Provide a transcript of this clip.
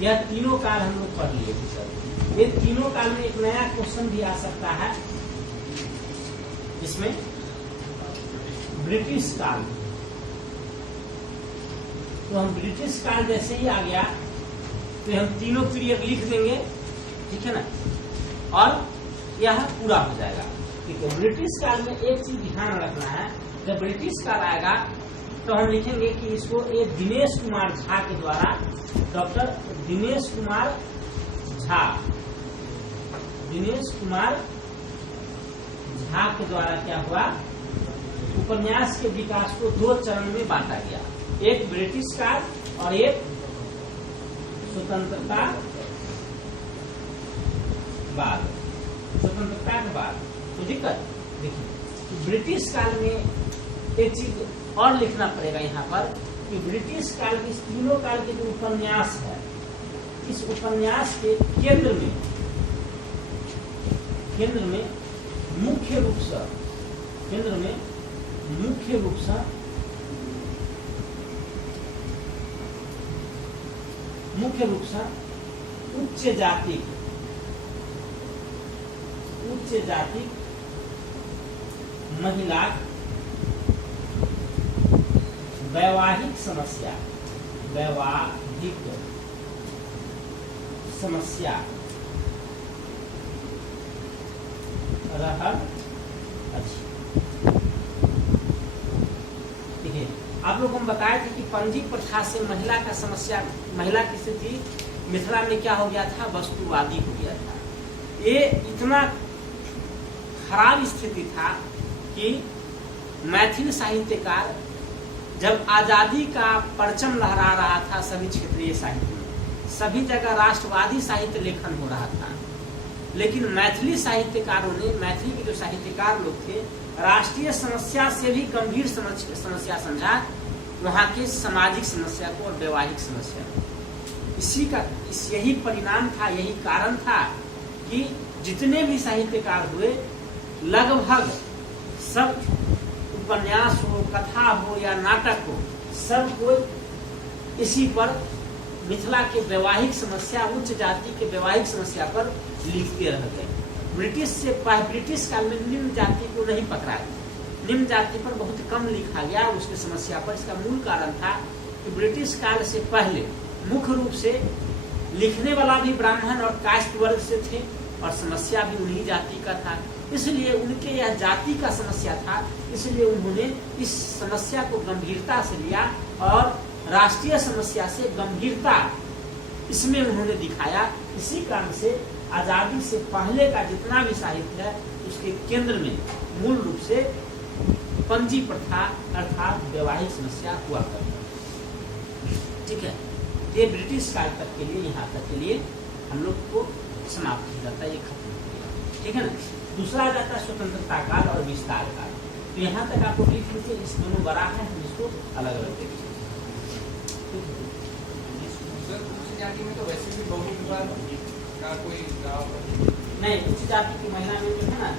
यह तीनों काल हम लोग पढ़ लिए थे सर। ये तीनों काल में एक नया क्वेश्चन भी आ सकता है, इसमें ब्रिटिश काल। तो हम ब्रिटिश काल जैसे ही आ गया तो हम तीनों पीरियड लिख देंगे, ठीक है ना, और यह पूरा हो जाएगा। ठीक है, ब्रिटिश काल में एक चीज ध्यान रखना है, जब ब्रिटिश काल आएगा तो हम लिखेंगे कि इसको ये दिनेश कुमार झा के द्वारा, डॉक्टर दिनेश कुमार झा, दिनेश कुमार झा के द्वारा क्या हुआ, उपन्यास के विकास को दो चरण में बांटा गया, एक ब्रिटिश काल और एक स्वतंत्रता बाद, स्वतंत्रता के बाद। तो दिक्कत देखिए, ब्रिटिश काल में एक चीज और लिखना पड़ेगा यहाँ पर कि ब्रिटिश काल की तीनों काल के जो उपन्यास है, इस उपन्यास के केंद्र में मुख्य रूप से, केंद्र में मुख्य रूप से उच्च जाति महिला वैवाहिक समस्या रहल अछि। ठीक है, आप लोग हम बताए थे कि पंजी प्रथा से महिला का समस्या, महिला की स्थिति मिथिला में क्या हो गया था, वस्तुवादी हो गया था। ये इतना खराब स्थिति था कि मैथिल साहित्यकार जब आजादी का परचम लहरा रहा था सभी क्षेत्रीय साहित्य में, सभी जगह राष्ट्रवादी साहित्य लेखन हो रहा था, लेकिन मैथिली साहित्यकारों ने, मैथिली के जो साहित्यकार लोग थे, राष्ट्रीय समस्या से भी गंभीर समस्या समझा वहाँ के सामाजिक समस्या को और वैवाहिक समस्या को। यही परिणाम था, यही कारण था कि जितने भी साहित्यकार हुए लगभग सब, उपन्यास हो, कथा हो या नाटक हो, सब कोई इसी पर, मिथिला के वैवाहिक समस्या, उच्च जाति के वैवाहिक समस्या पर लिखते रह गए। ब्रिटिश काल में निम्न जाति को नहीं पकड़ा गया, निम्न जाति पर बहुत कम लिखा गया उसकी समस्या पर। इसका मूल कारण था कि ब्रिटिश काल से पहले मुख्य रूप से लिखने वाला भी ब्राह्मण और कास्ट वर्ग से थे और समस्या भी उन्हीं जाति का था, इसलिए उनके यह जाति का समस्या था, इसलिए उन्होंने इस समस्या को गंभीरता से लिया और राष्ट्रीय समस्या से गंभीरता इसमें उन्होंने दिखाया। इसी कारण से आजादी से पहले का जितना भी साहित्य है उसके केंद्र में मूल रूप से पंजी प्रथा अर्थात वैवाहिक समस्या हुआ करता। ठीक है, ये ब्रिटिश काल तक के लिए, यहाँ तक के लिए हम लोग को समाप्त हो जाता है, ये खत्म हो गया। ठीक है ना। दूसरा आ जाता है स्वतंत्रता काल और विस्तार काल। तो यहाँ तक आपको लिख लीजिए, इस दोनों बड़ा है, हम इसको अलग अलग देखिए। जाति में तो वैसे भी बहु विवाह का कोई नहीं, उच्च जाति की महिला में जो है ना,